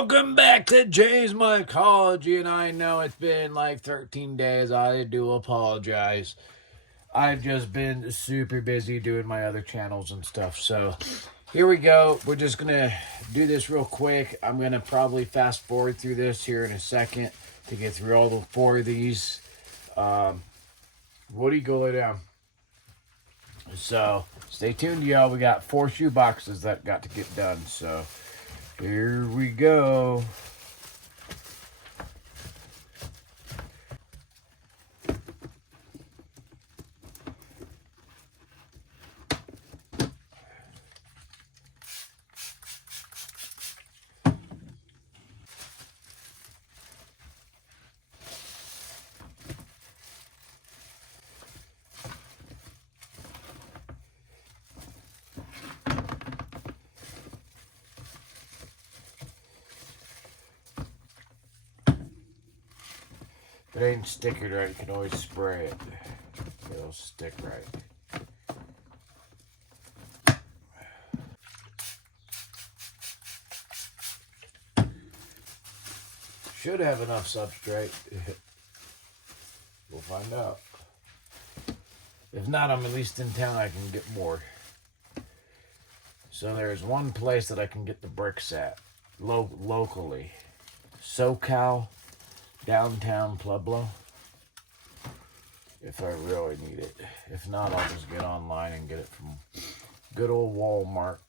Welcome back to Jay's Mycology, and I know it's been like 13 days. I do apologize. I've just been super busy doing my other channels and stuff. So here we go. We're just going to do this real quick. I'm going to probably fast forward through this here in a second to get through all the 4 of these. Woody, go lay down. So stay tuned, y'all. We got 4 shoe boxes that got to get done. So here we go. If it ain't sticking right, you can always spray it. It'll stick right. Should have enough substrate. We'll find out. If not, I'm at least in town. I can get more. So there's one place that I can get the bricks at locally. SoCal, downtown Pueblo. If I really need it. If not, I'll just get online and get it from good old Walmart.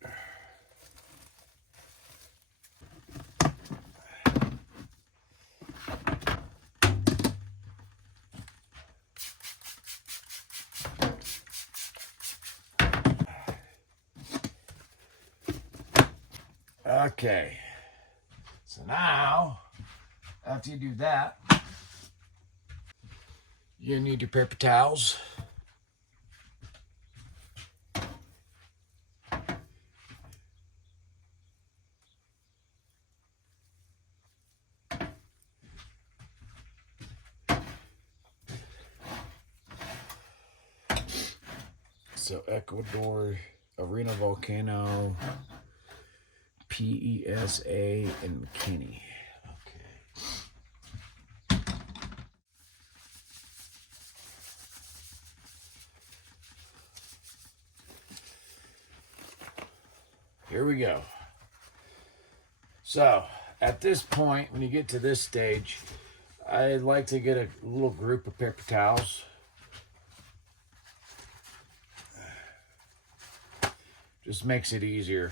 Okay, so now, after you do that, you need your paper towels. So Ecuador, Arena Volcano, PESA, and McKinney. Okay. Here we go. So, at this point, when you get to this stage, I'd like to get a little group of paper towels. Just makes it easier.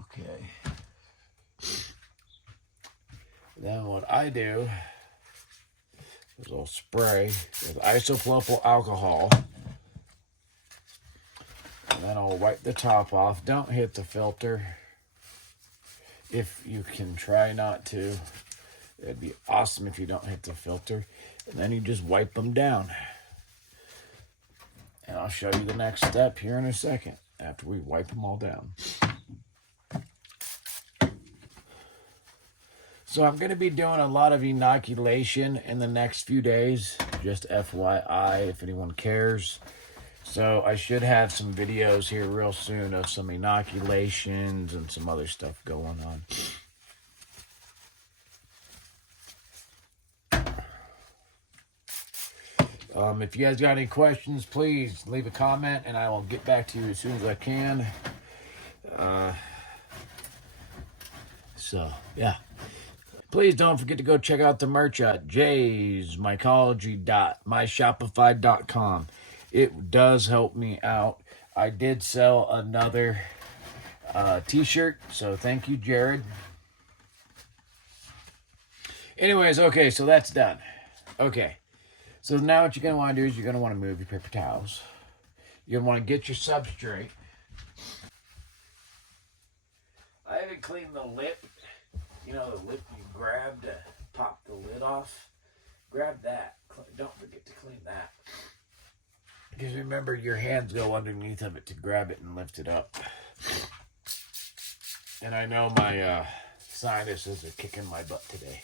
Okay. Then what I do is I'll spray with isopropyl alcohol. And then I'll wipe the top off. Don't hit the filter. If you can, try not to. It'd be awesome if you don't hit the filter. And then you just wipe them down. And I'll show you the next step here in a second after we wipe them all down. So I'm going to be doing a lot of inoculation in the next few days. Just FYI, if anyone cares. So I should have some videos here real soon of some inoculations and some other stuff going on. If you guys got any questions, please leave a comment and I will get back to you as soon as I can. So, yeah. Please don't forget to go check out the merch at jaysmycology.myshopify.com. It does help me out. I did sell another t-shirt, so thank you, Jared. Anyways, okay, so that's done. Okay, so now what you're going to want to do is you're going to want to move your paper towels. You're going to want to get your substrate. I haven't cleaned the lip. You know, the lip you grab to pop the lid off? Grab that. Don't forget to clean that. Because remember, your hands go underneath of it to grab it and lift it up. And I know my sinuses are kicking my butt today.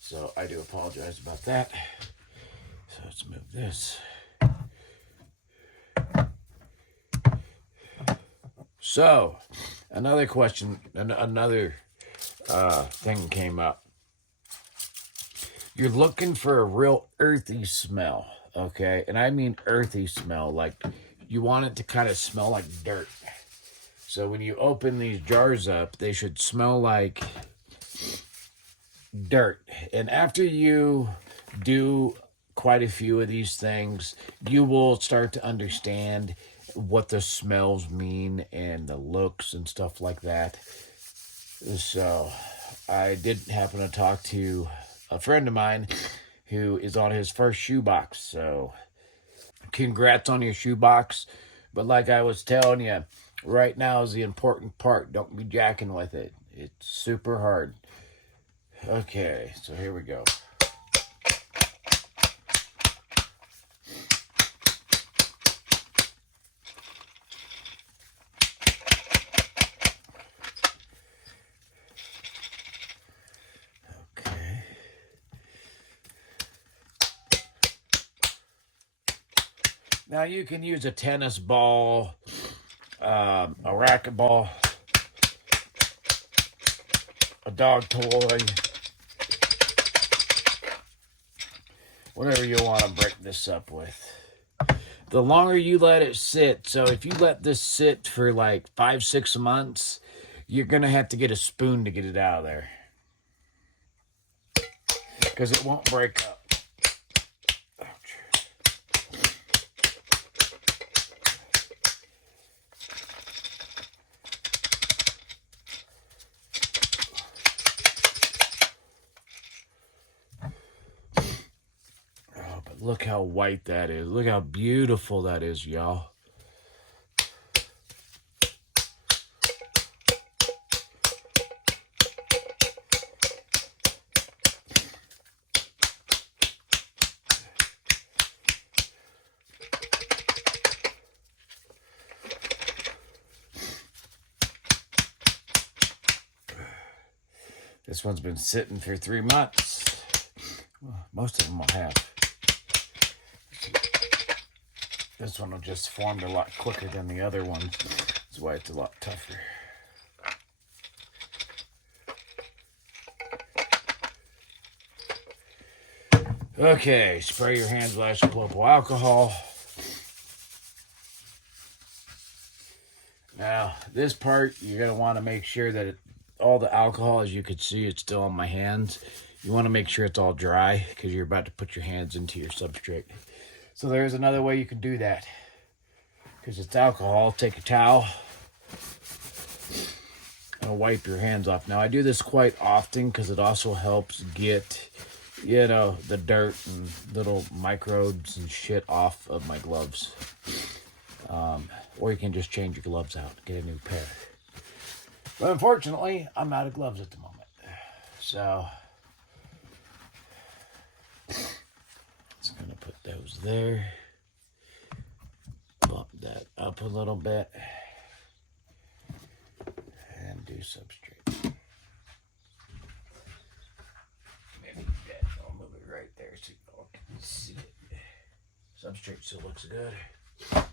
So I do apologize about that. So let's move this. So, another question, another thing came up. You're looking for a real earthy smell, okay? And I mean earthy smell, like you want it to kind of smell like dirt. So when you open these jars up, they should smell like dirt. And after you do quite a few of these things, you will start to understand what the smells mean and the looks and stuff like that. So I did happen to talk to a friend of mine who is on his first shoebox. So congrats on your shoebox. But like I was telling you, right now is the important part. Don't be jacking with it. It's super hard. Okay, so here we go. Okay. Now you can use a tennis ball, a racquetball, a dog toy, whatever you want to break this up with. The longer you let it sit, so if you let this sit for like 5-6 months, you're going to have to get a spoon to get it out of there. Because it won't break up. Look how white that is. Look how beautiful that is, y'all. This one's been sitting for 3 months. Well, most of them will have. This one will just form a lot quicker than the other ones. That's why it's a lot tougher. Okay, spray your hands with isopropyl alcohol. Now, this part, you're going to want to make sure that all the alcohol, as you can see, it's still on my hands. You want to make sure it's all dry because you're about to put your hands into your substrate. So there's another way you can do that. Because it's alcohol, take a towel and wipe your hands off. Now, I do this quite often because it also helps get, you know, the dirt and little microbes and shit off of my gloves. Or you can just change your gloves out, get a new pair. But unfortunately, I'm out of gloves at the moment. So, just going to put those there. Bump that up a little bit. And do substrate. Maybe I'll move it right there so you all can see it. Substrate still looks good. Okay.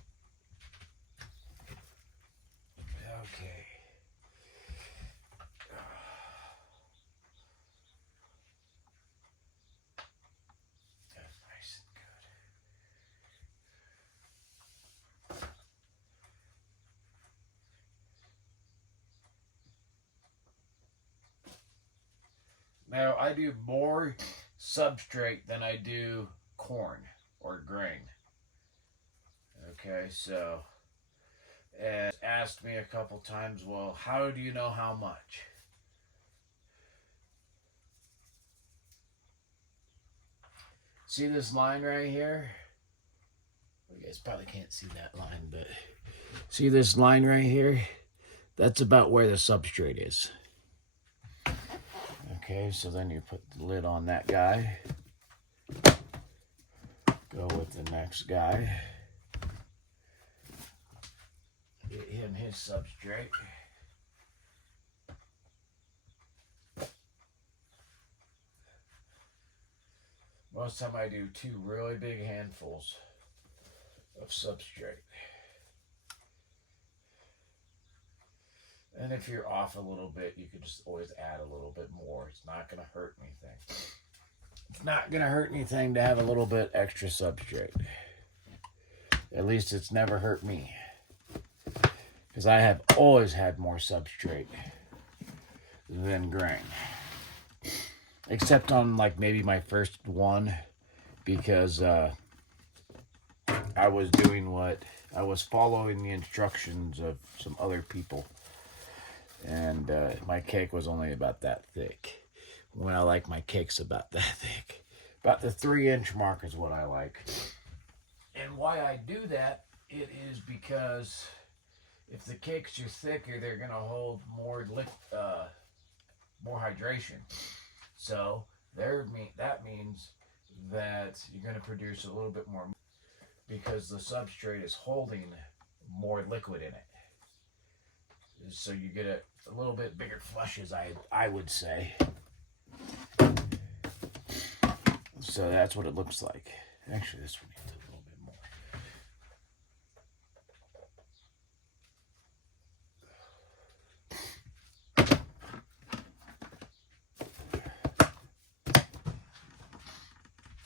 That's nice and good. Now, I do more substrate than I do corn or grain. Okay, so, and asked me a couple times, well, how do you know how much? See this line right here? You guys probably can't see that line, but see this line right here? That's about where the substrate is. Okay, so then you put the lid on that guy. Go with the next guy. Get him his substrate. Most of the time I do 2 really big handfuls of substrate. And if you're off a little bit, you can just always add a little bit more. It's not going to hurt anything. It's not going to hurt anything to have a little bit extra substrate. At least it's never hurt me. Because I have always had more substrate than grain. Except on like maybe my first one. Because I was doing what... I was following the instructions of some other people. And my cake was only about that thick. When I like my cakes about that thick. About the 3-inch mark is what I like. And why I do that, it is because if the cakes are thicker, they're going to hold more hydration. So that means that you're going to produce a little bit more because the substrate is holding more liquid in it. So you get a little bit bigger flushes, I would say. So that's what it looks like. Actually, this one needs a little bit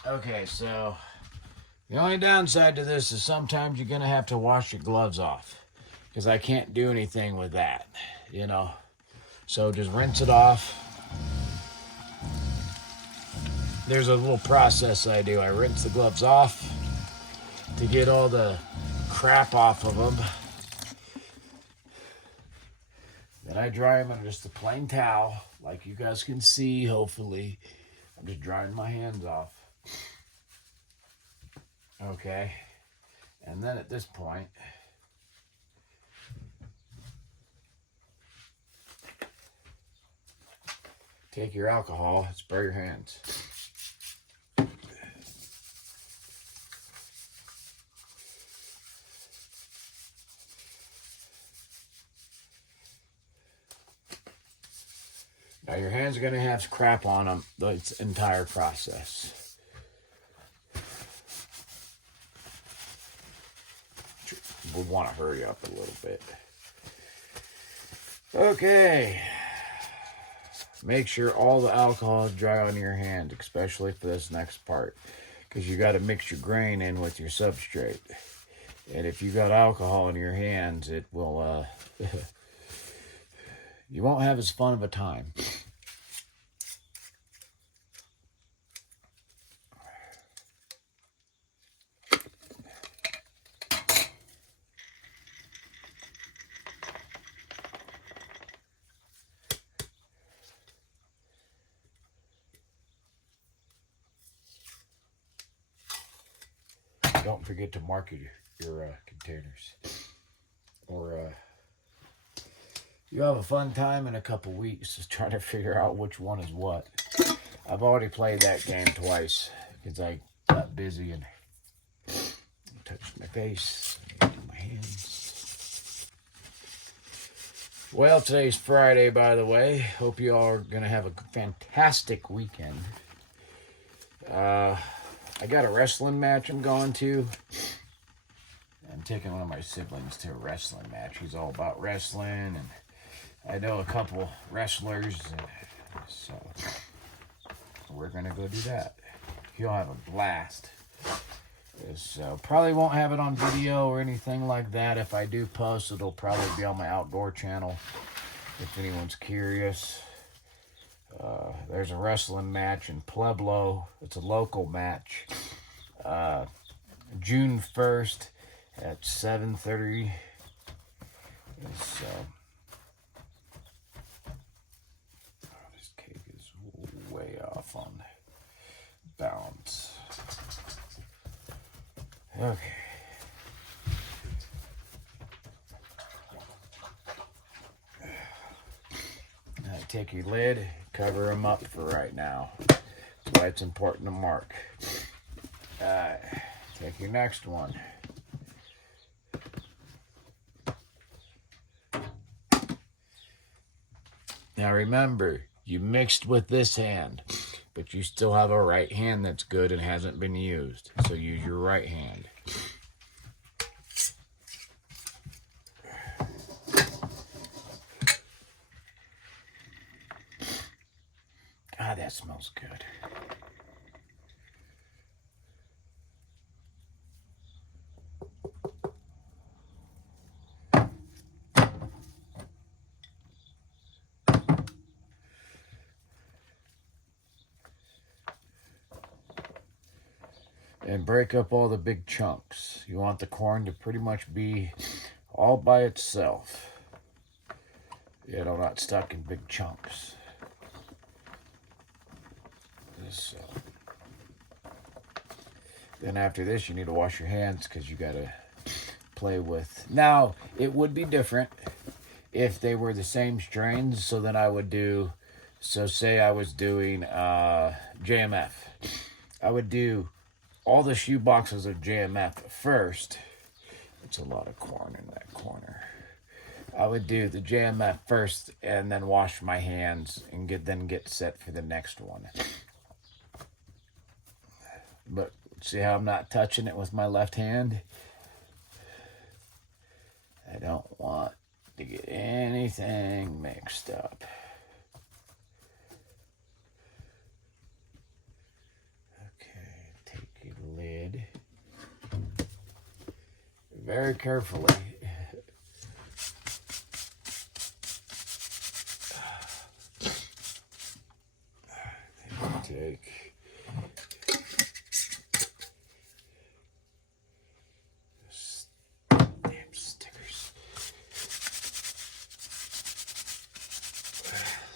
more. Okay, so the only downside to this is sometimes you're going to have to wash your gloves off. Because I can't do anything with that, you know. So just rinse it off. There's a little process I do. I rinse the gloves off to get all the crap off of them. Then I dry them on just a plain towel, like you guys can see, hopefully. I'm just drying my hands off. Okay. And then at this point, take your alcohol, spray your hands. Now your hands are going to have crap on them the entire process. We'll want to hurry up a little bit. Okay. Make sure all the alcohol is dry on your hands, especially for this next part. Because you got to mix your grain in with your substrate. And if you got alcohol in your hands, it will, you won't have as fun of a time. Don't forget to mark your containers. Or you have a fun time in a couple weeks just trying to figure out which one is what. I've already played that game twice because I got busy and touched my face, my hands. Well, today's Friday, by the way. Hope you all are going to have a fantastic weekend. I got a wrestling match I'm going to. I'm taking one of my siblings to a wrestling match. He's all about wrestling, and I know a couple wrestlers, so we're going to go do that. He'll have a blast. So probably won't have it on video or anything like that. If I do post, it'll probably be on my outdoor channel, if anyone's curious. There's a wrestling match in Pueblo. It's a local match. June 1st at 7:30. So, this cake is way off on balance. Okay. Now take your lid, cover them up for right now. That's why it's important to mark. Take your next one. Now remember, you mixed with this hand, but you still have a right hand that's good and hasn't been used. So use your right hand. that smells good. And break up all the big chunks. You want the corn to pretty much be all by itself. You know, not stuck in big chunks. So. Then after this, you need to wash your hands because you got to play with. Now, it would be different if they were the same strains. So then I would do, so say I was doing JMF. I would do all the shoe boxes of JMF first. It's a lot of corn in that corner. I would do the JMF first and then wash my hands and get set for the next one. But see how I'm not touching it with my left hand? I don't want to get anything mixed up. Lid very carefully. Take damn stickers.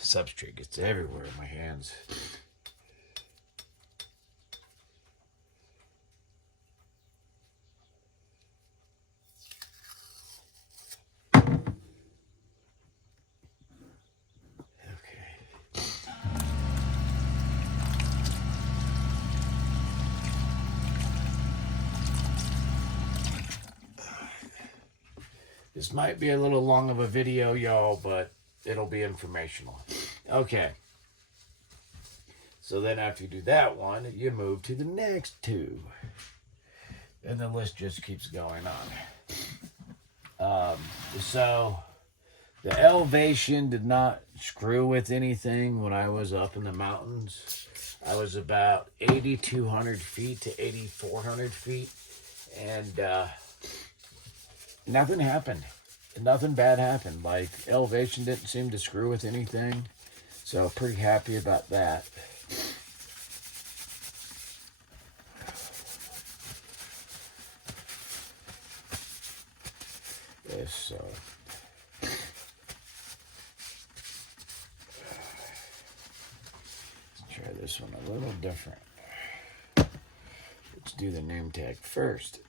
Substrate gets everywhere in my hands. This might be a little long of a video, y'all, but it'll be informational. Okay. So then after you do that one, you move to the next two. And the list just keeps going on. So the elevation did not screw with anything when I was up in the mountains. I was about 8,200 feet to 8,400 feet. And nothing happened. Nothing bad happened. Like, elevation didn't seem to screw with anything. So, pretty happy about that. Yes, so. Let's try this one a little different. Let's do the name tag first.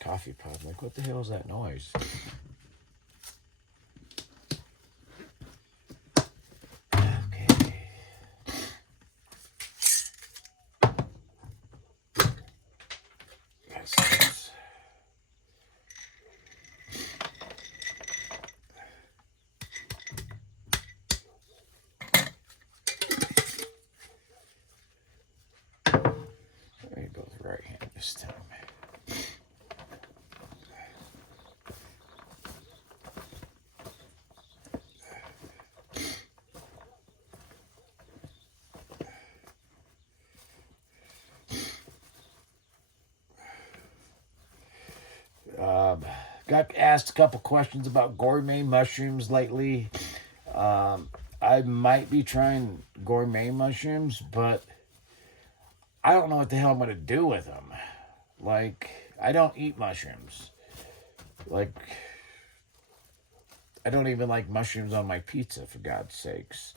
Coffee pod. Like, what the hell is that noise? Okay. Yes. There you go with right hand this time. Got asked a couple questions about gourmet mushrooms lately. I might be trying gourmet mushrooms, but I don't know what the hell I'm going to do with them. Like, I don't eat mushrooms. Like, I don't even like mushrooms on my pizza, for God's sakes.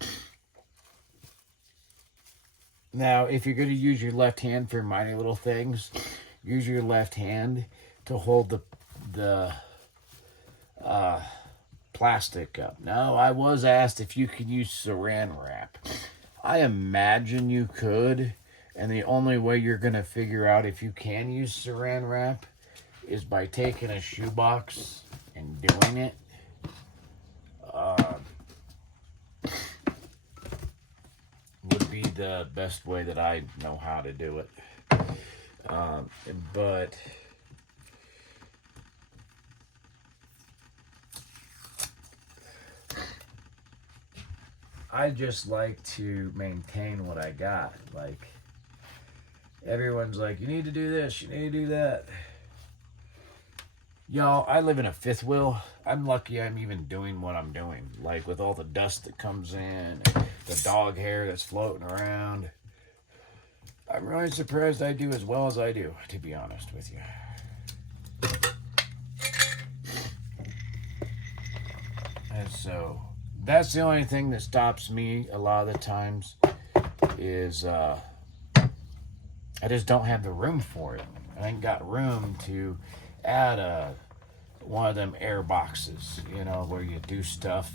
Now, if you're going to use your left hand for minor little things, use your left hand to hold the plastic up. Now, I was asked if you could use saran wrap. I imagine you could, and the only way you're going to figure out if you can use saran wrap is by taking a shoebox and doing it. Would be the best way that I know how to do it. But I just like to maintain what I got. Like, everyone's like, you need to do this, you need to do that. Y'all, I live in a fifth wheel. I'm lucky I'm even doing what I'm doing. Like, with all the dust that comes in, the dog hair that's floating around. I'm really surprised I do as well as I do, to be honest with you. And so, that's the only thing that stops me a lot of the times is I just don't have the room for it. I ain't got room to add one of them air boxes, you know, where you do stuff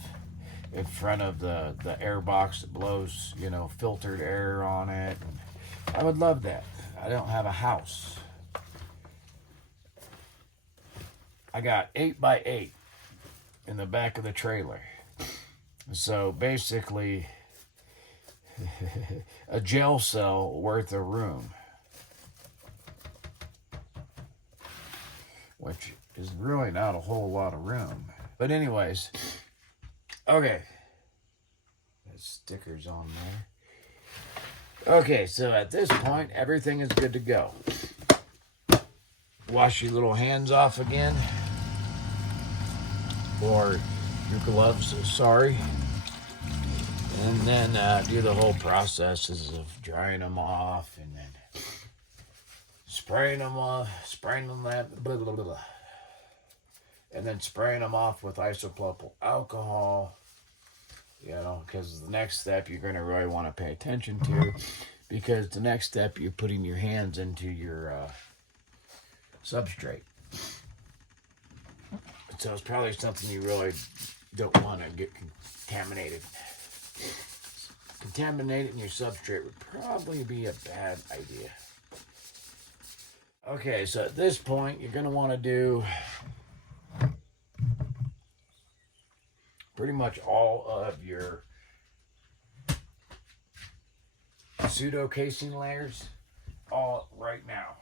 in front of the air box that blows, you know, filtered air on it. And I would love that. I don't have a house. I got 8x8 in the back of the trailer. So basically, a jail cell worth of room. Which is really not a whole lot of room. But anyways, okay. There's stickers on there. Okay, so at this point, everything is good to go. Wash your little hands off again. Or your gloves, sorry. And then do the whole processes of drying them off and then spraying them off, spraying them that, blah, blah, blah, blah. And then spraying them off with isopropyl alcohol, you know, because the next step you're going to really want to pay attention to, because the next step you're putting your hands into your substrate. So it's probably something you really don't want to get contaminated. Contaminating your substrate would probably be a bad idea. Okay, so at this point, you're going to want to do pretty much all of your pseudo casing layers all right now.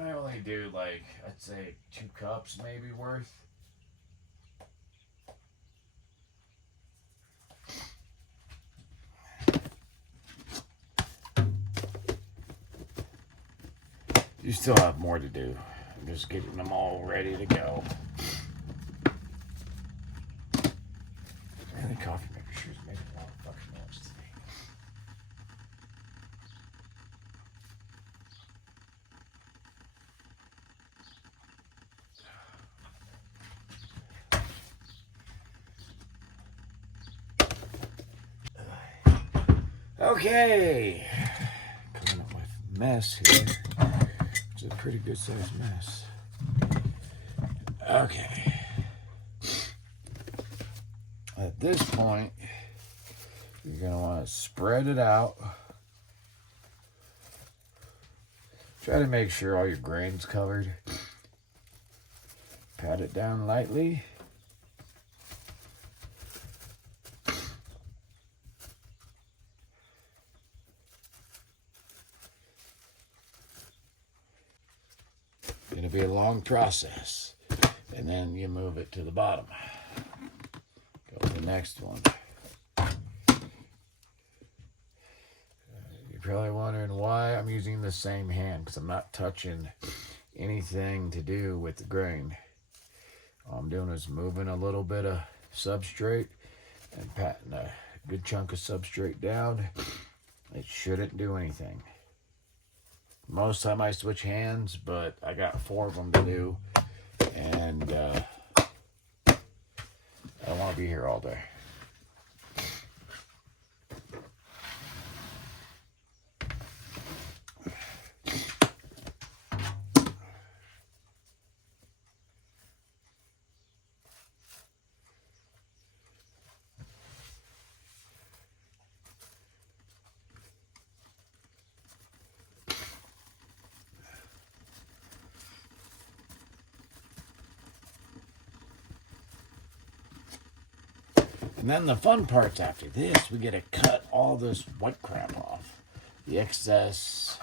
I only do like, I'd say 2 cups maybe worth. You still have more to do. I'm just getting them all ready to go. And the coffee maker sure is making a lot of fucking noise today. Okay, coming up with mess here. It's a pretty good sized mess. Okay. At this point, you're going to want to spread it out. Try to make sure all your grain's covered. Pat it down lightly. Going to be a long process. And then you move it to the bottom. Go to the next one. You're probably wondering why I'm using the same hand, because I'm not touching anything to do with the grain. All I'm doing is moving a little bit of substrate and patting a good chunk of substrate down. It shouldn't do anything. Most time I switch hands, but I got 4 of them to do, and I don't want to be here all day. And then the fun parts after this, we get to cut all this white crap off. The excess.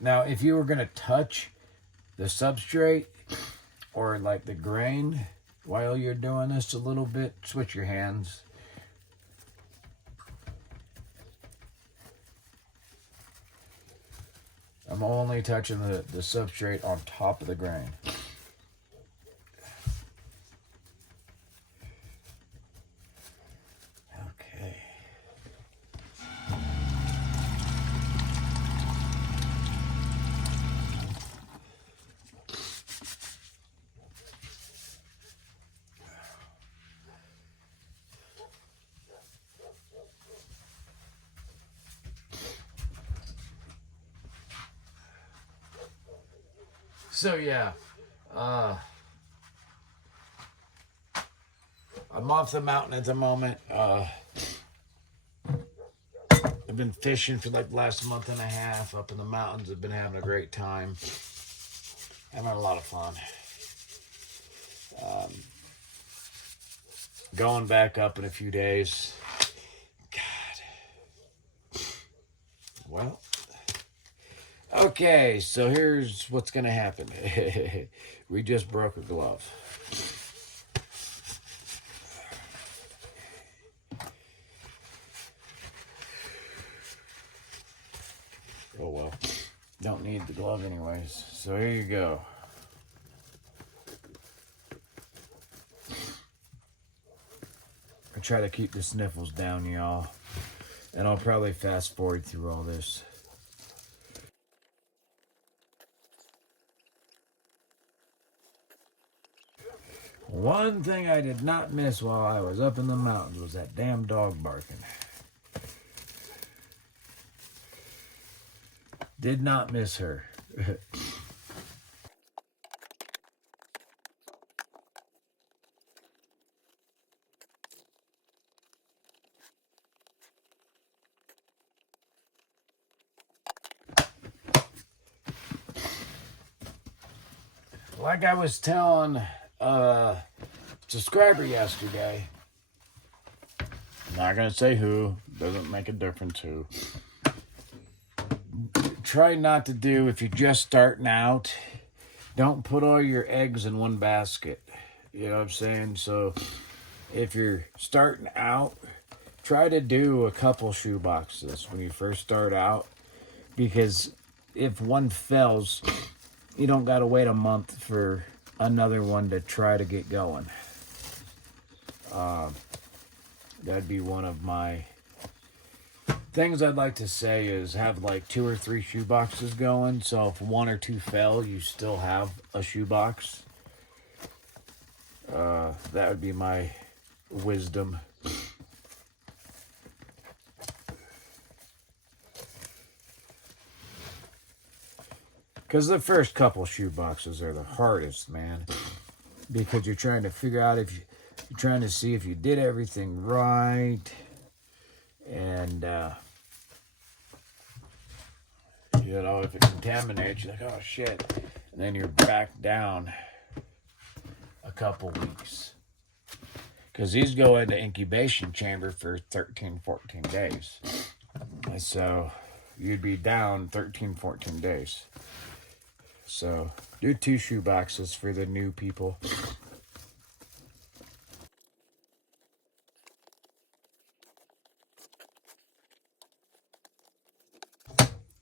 Now, if you were going to touch the substrate or like the grain while you're doing this a little bit, switch your hands. I'm only touching the substrate on top of the grain. Okay. So yeah, I'm off the mountain at the moment. I've been fishing for like the last month and a half up in the mountains. I've been having a great time. Having a lot of fun. Going back up in a few days. God. Well. Okay, so here's what's going to happen. We just broke a glove. Oh well, don't need the glove anyways. So here you go. I try to keep the sniffles down, y'all. And I'll probably fast forward through all this. One thing I did not miss while I was up in the mountains was that damn dog barking. Did not miss her. Like I was telling a subscriber yesterday, I'm not going to say who, doesn't make a difference who. Try not to do, if you're just starting out, don't put all your eggs in one basket. You know what I'm saying? So if you're starting out, try to do a couple shoe boxes when you first start out, because if one fails, you don't got to wait a month for another one to try to get going. That'd be one of my things I'd like to say, is have like 2 or 3 shoe boxes going. So if 1 or 2 fail, you still have a shoe box. That would be my wisdom. Because the first couple shoe boxes are the hardest, man. Because you're trying to figure out if you're trying to see if you did everything right. And, you know, if it contaminates, you're like, oh shit. And then you're back down a couple weeks. Because these go into incubation chamber for 13, 14 days. And so you'd be down 13, 14 days. So do 2 shoe boxes for the new people.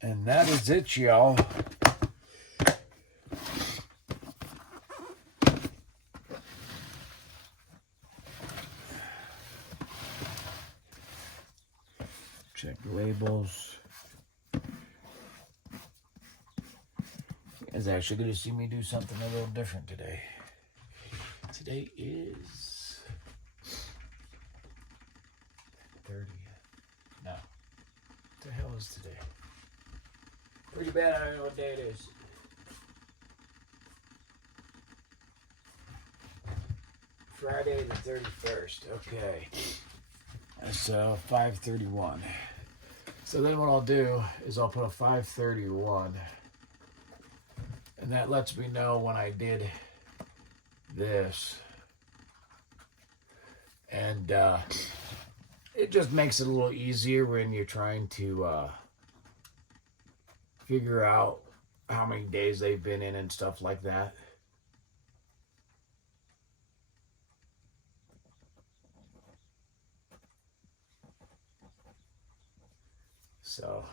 And that is it, y'all. Check the labels. You guys actually going to see me do something a little different today. Today is 30th. No. What the hell is today? Pretty bad, I don't know what day it is. Friday the 31st. Okay. So 5:31. So then what I'll do is I'll put a 5:31. And that lets me know when I did this. And it just makes it a little easier when you're trying to figure out how many days they've been in and stuff like that. So,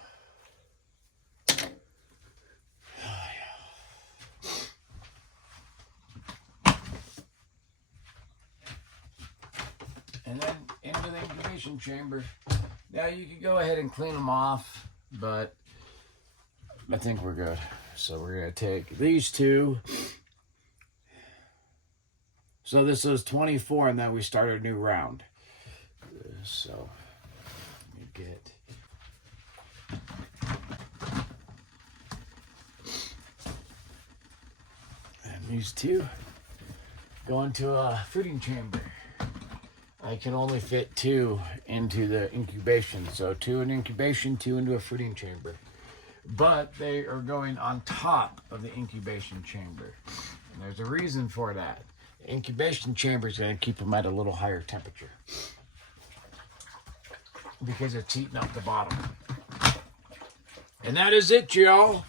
and then into the incubation chamber. Now you can go ahead and clean them off, but I think we're good. So we're going to take these two. So this is 24, and then we start a new round. So let me get... And these two go into a fruiting chamber. I can only fit 2 into the incubation. So 2 in incubation, 2 into a fruiting chamber. But they are going on top of the incubation chamber. And there's a reason for that. The incubation chamber is going to keep them at a little higher temperature, because it's heating up the bottom. And that is it, y'all.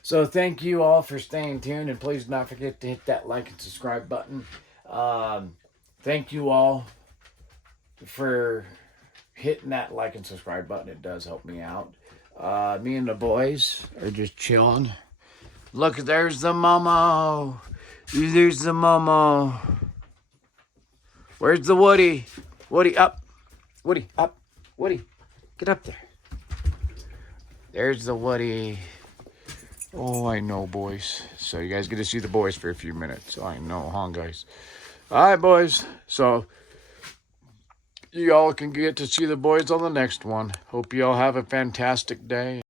So thank you all for staying tuned, and please do not forget to hit that like and subscribe button. Thank you all for hitting that like and subscribe button. It does help me out. Me and the boys are just chilling. Look, there's the Momo. There's the Momo. Where's the Woody? Woody, up. Woody, up. Woody, get up there. There's the Woody. Oh, I know, boys. So you guys get to see the boys for a few minutes. I know, huh, guys? All right, boys. So you all can get to see the boys on the next one. Hope you all have a fantastic day.